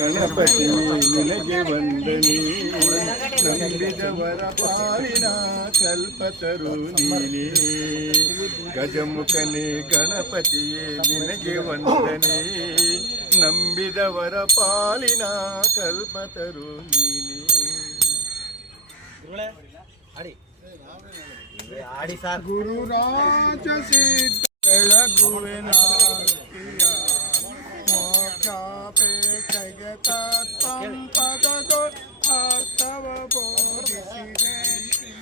ಗಣಪತಿ ನಿನಗೆ ವಂದನೆ, ನಂಬಿದವರ ಪಾಲಿನ ಕಲ್ಪತರು ನೀನೇ. ಗಜಮುಖನೇ ಗಣಪತಿಯೇ ನಿನಗೆ ವಂದನೆ, ನಂಬಿದವರ ಪಾಲಿನ ಕಲ್ಪತರು ನೀನೇ. ಗುರುರಾಜ ಸಿದ್ಧ ಬೆಳಗುವೆನ ಮೋಕ್ಷಾಪೇಕ್ಷೆಗೆ ತತ್ವಂ ಪದದೋ ಅರ್ಥವ ಬೋಧಿಸಿದೆ.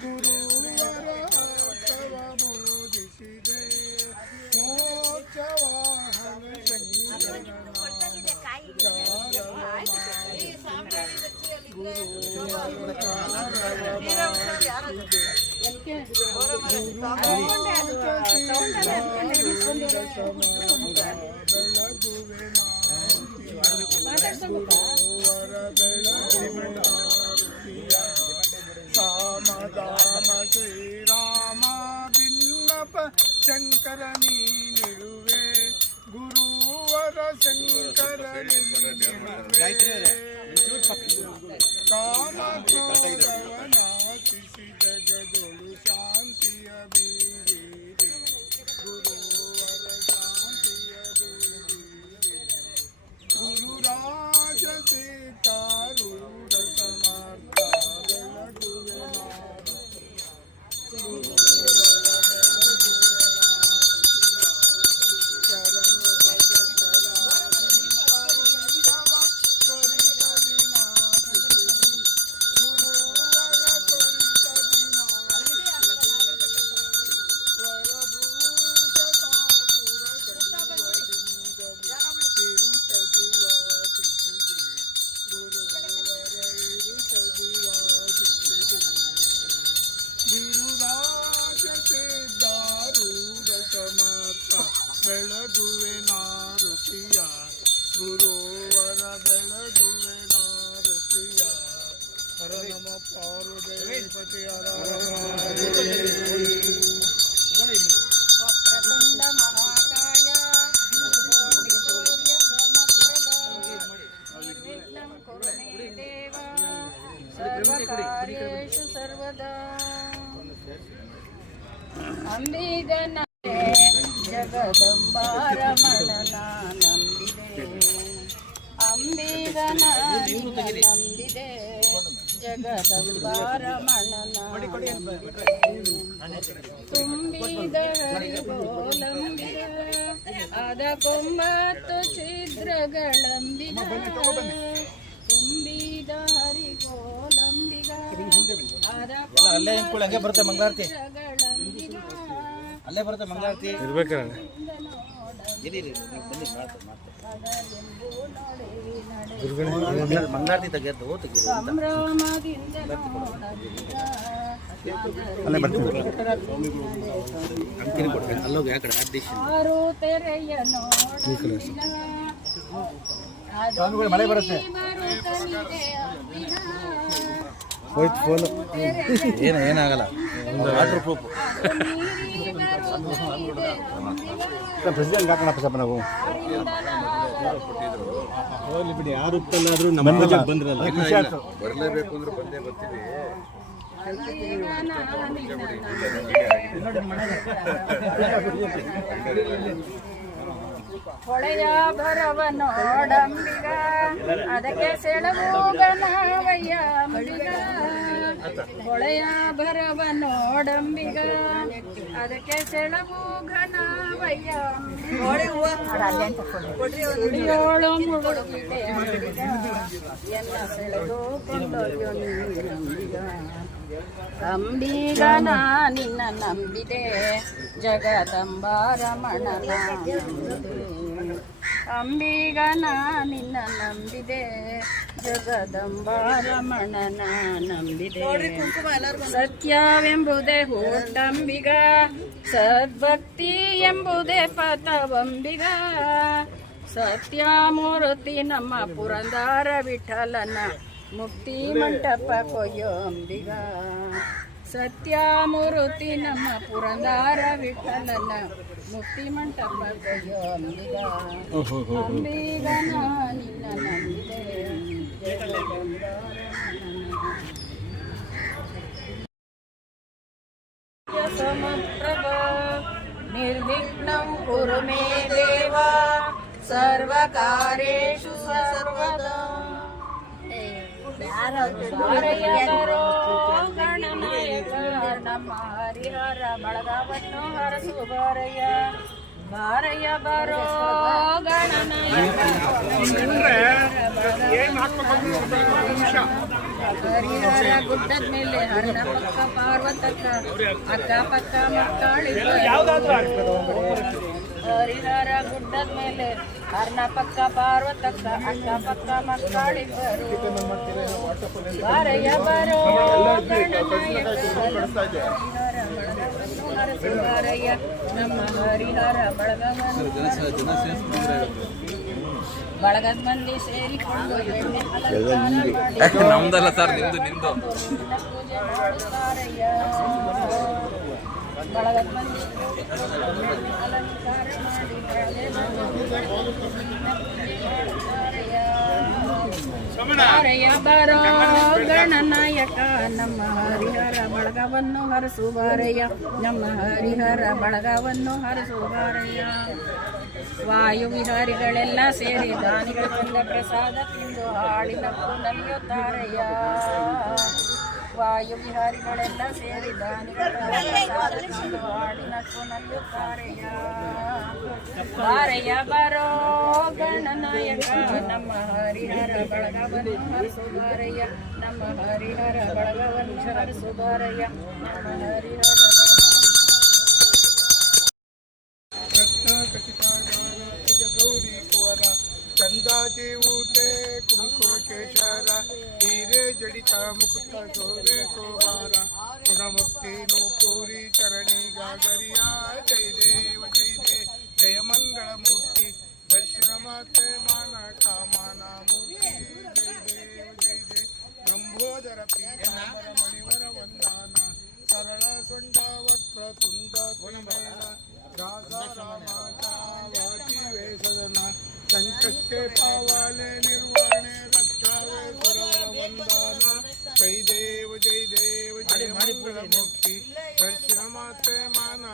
ಗುರುವರ ಅರ್ಥವ ಬೋಧಿಸಿದೆ. ಮೋಕ್ಷವಾಹನ ಸಾಮದಾಮ ಶ್ರೀರಾಮ ಭಿನ್ನಪ ಶಂಕರ ನೀನಿರುವೆ. ಗುರುವರ ಶಂಕರ ಕಾಮ ಕ್ರೋಧವನಾಶಿಸಿ ಜಗದೊಳು ಶಾಂತಿಯ ಬೀರಿದೆ. ಗುರುವರ ಶಾಂತಿಯ ಬೀರಿದೆ. ಗುರುರಾಜ ಸೀತಾರೂಢ ಸಮರ್ಥ ಬೆಳಗುವೆ ಬೆಳಗುವೆ ನಾರುತಿಯ. ಗುರುವರ ಬೆಳಗುವೆ ನಾರುತಿಯ. ಹರ ನಮ ಪಾರ್ವತೀಪತಿ ಹರ. ವಕ್ರತುಂಡ ಮಹಾಕಾಯ ನಿರ್ವಿಘ್ನಂ ಕುರು ಮೇ ದೇವ ಸರ್ವಕಾರ್ಯೇಷು ಸರ್ವದಾ. ಅಂಬಿಗನ ಜಗದಂಬಾರಮಣನ ನಂಬಿದೆ. ಅಂಬಿಗನ ನಂಬಿದೆ. ಜಗದಂಬಾರಮಣನ ತುಂಬಿದ ಹರಿಗೋಲಂಬಿದ. ಅದ 9 ಛಿದ್ರಗಳಂಬಿದ. ತುಂಬಿದ ಹರಿಗೋಲಂಬಿಗ. ಅದ 9 ಛಿದ್ರಗಳಂಬಿಗ. ಅಲ್ಲೇ ಬರುತ್ತೆ ಮಂಗಳಾರತಿ ಇರ್ಬೇಕಲ್ಲ. ಮಂಗಳಾರತಿ ತೆಗೆದು ಅಲ್ಲೇ ಬರ್ತೀನಿ. ಅಲ್ಲೋಗಿ ಆ ಕಡೆ ಮಳೆ ಬರುತ್ತೆ. ಹೋಯ್ತು ಫೋನ್ ಏನಾಗಲ್ಲ. ವಾಟರ್ ಪ್ರೂಫ್ ಪ್ರೆಸಿಡೆಂಟ್ ಹಾಕೋಣ ಪಸಪ್ಪ. ನಾವು ಹೋಗ್ಲಿ ಬಿಡಿ, ಯಾರು ಇತ್ತಲ್ಲಾದ್ರೂ ನಮ್ಮ ಬಂದ್ರಲ್ಲ. ಬರಲೇಬೇಕು ಅಂದ್ರೆ ಬಂದೇ ಬರ್ತೀವಿ. ಹೊಳೆಯ ಭರವ ನೋಡಂಬಿಗ. ಅದಕ್ಕೆ ಸೆಳವೂಗನವಯ್ಯ ಅಂಬಿಗ. ಹೊಳೆಯ ಭರವ ನೋಡಂಬಿಗ. ಅದಕ್ಕೆ ಸೆಳವೂಗನವಯ್ಯ ಕುಡಿಯೋಳು ಮುಳುಗಿದೆ ಅಂಬಿಗ. ಎಲ್ಲ ಸೆಳೆದು ಕೊಂಡೊಯ್ಯೋ ನೀನಂಬಿಗ. ಅಂಬಿಗನ ನಿನ್ನ ನಂಬಿದೆ. ಜಗದಂಬಾರಮಣನ ನಂಬಿದೆ. ಅಂಬಿಗನ ನಿನ್ನ ನಂಬಿದೆ. ಜಗದಂಬಾರಮಣನ ನಂಬಿದೆ. ಸತ್ಯವೆಂಬುದೇ ಹುಟ್ಟಂಬಿಗ. ಸದ್ಭಕ್ತಿ ಎಂಬುದೇ ಪಥವಂಬಿಗ. ಸತ್ಯಮೂರ್ತಿ ನಮ್ಮ ಪುರಂದರ ವಿಠಲನ ಮುಕ್ತಿ ಮಂಟಪ ಕೊಯ್ಯೋ ಅಂಬಿಗ. ಸತ್ಯಮೂರ್ತಿ ನಮ್ಮ ಪುರಂದರ ವಿಠಲನ ಮುಕ್ತಿ ಮಂಟಪದಯ್ಯ ಅಂಬಿಗ ಅಂಬಿಗನ ನಿನ್ನ ನಂಬಿದೆ ಸಮಪ್ರಭ ನಿರ್ವಿಘ್ನಂ ಕುರು ಮೇ ದೇವ ಸರ್ವಕಾರ್ಯೇಷು ಸರ್ವದಾ ಬಾರಯ್ಯರೋ ಗಣನಾಯಕ ನಮ್ಮ ಹರಿಹರ ಬಳಗವನ್ನು ಹರಸು ಬಾರಯ್ಯ ಬಾರಯ್ಯ ಬರೋ ಗಣನಾಯಕ ಹರಿಹರ ಗುಡ್ಡದ ಮೇಲೆ ಹರಣ ಪಕ್ಕ ಪಾರ್ವತಕ್ಕ ಅಕ್ಕ ಪಕ್ಕ ಮಕ್ಕಳಿಬ್ಬರು ಹರಿಹರ ಗುಡ್ಡದ ಮೇಲೆ ಹರ್ಣ ಪಕ್ಕ ಪಾರ್ವತಕ್ಕ ಅಕ್ಕ ಪಕ್ಕ ಮಕ್ಕಳಿಬ್ಬರು ಬಾರಯ್ಯ ಬರೋ ಬಾರಯ್ಯ ನಮ್ಮ ಹರಿಹರ ಬಳಗದ ಮಂದಿ ಸೇರಿಕೊಂಡು ಎಣ್ಣೆ ಅಲಂಕಾರ ನಮ್ದಲ್ಲ ಸರ್ ನಿಮ್ದು ನಿಮ್ದು ಪೂಜೆ ಮಾಡುತ್ತಾರಯ್ಯ ಬಳಗದ ಮಂದಿ ಅಲಂಕಾರ ಮಾಡಿ ಬಾರಯ್ಯ ಬರೋ ಗಣನಾಯಕ ನಮ್ಮ ಹರಿಹರ ಬಳಗವನ್ನು ಹರಸು ಬಾರಯ್ಯ ನಮ್ಮ ಹರಿಹರ ಬಳಗವನ್ನು ಹರಸು ಬಾರಯ್ಯ ವಾಯು ವಿಹಾರಿಗಳೆಲ್ಲ ಸೇರಿ ದಾನಿಗಳ ತಂದ ಪ್ರಸಾದ ತಿಂದು ಹಾಡಿನಪ್ಪು ನಲಿಯುತ್ತಾರಯ್ಯ ವಾಯು ವಿಹಾರಿಗಳೆಲ್ಲ ಸೇರಿ ದಾನಿಗಳ ಪ್ರಸಾದ ತಿಂದು ಹಾಡಿನಪ್ಪು ನಲಿಯುತ್ತಾರಯ್ಯ ಬಾರಯ್ಯ ಬರೋ ಗಣನಾಯಕ ನಮ್ಮ ಹರಿಹರ ಬಳಗವನ್ನು ಹರಸು ಬಾರಯ್ಯ ನಮ್ಮ ಹರಿಹರ ಬಳಗವನ್ನು ಹರಸು ಬಾರಯ್ಯ ನಮ್ಮ ಹರಿಹರ ಗೌರಿ ಕುವರ ಚಂದಾಜಿ ಊಟೆ ಕುಂಕುಮ ಕೇಶರ ಹೀರೆ ಜಡಿತ ಮುಕುಟ ಶೋಭೆ ಶೋಭಾರ ಗುಣಮುಕ್ತಿ ನೂಪೂರಿ ಚರಣಿ ಗಾಗರಿಯ ಜೈ ದೇವ ಜಯ ಮಂಗಳ ಮೂರ್ತಿ ದರ್ಶನ ಮಾತೆ ಮಾನ ಕಾಮನ ಮೂರ್ತಿ ಜೈ ನಂಬೋದರ ಪೀತಾಂಬರ ಮಣಿವರ ವಂದಾನ ಸರಳ ಸೊಂಡ ವಕ್ರ ತುಂಡ ಕುಂಡೈನ ರಾಮಾಚಾವತಿ ವೇಸದನ ಸಂಕಷ್ಟೆ ಪಾವಾಲೆ ನಿರ್ವಹಣೆ ರಕ್ಷಾವೆ ಸುರವರ ವಂದಾನ ಜೈ ದೇವ ಜಯ ಮಂಗಳ ಮೂರ್ತಿ ದರ್ಶನ ಮಾತೆ ಮಾನ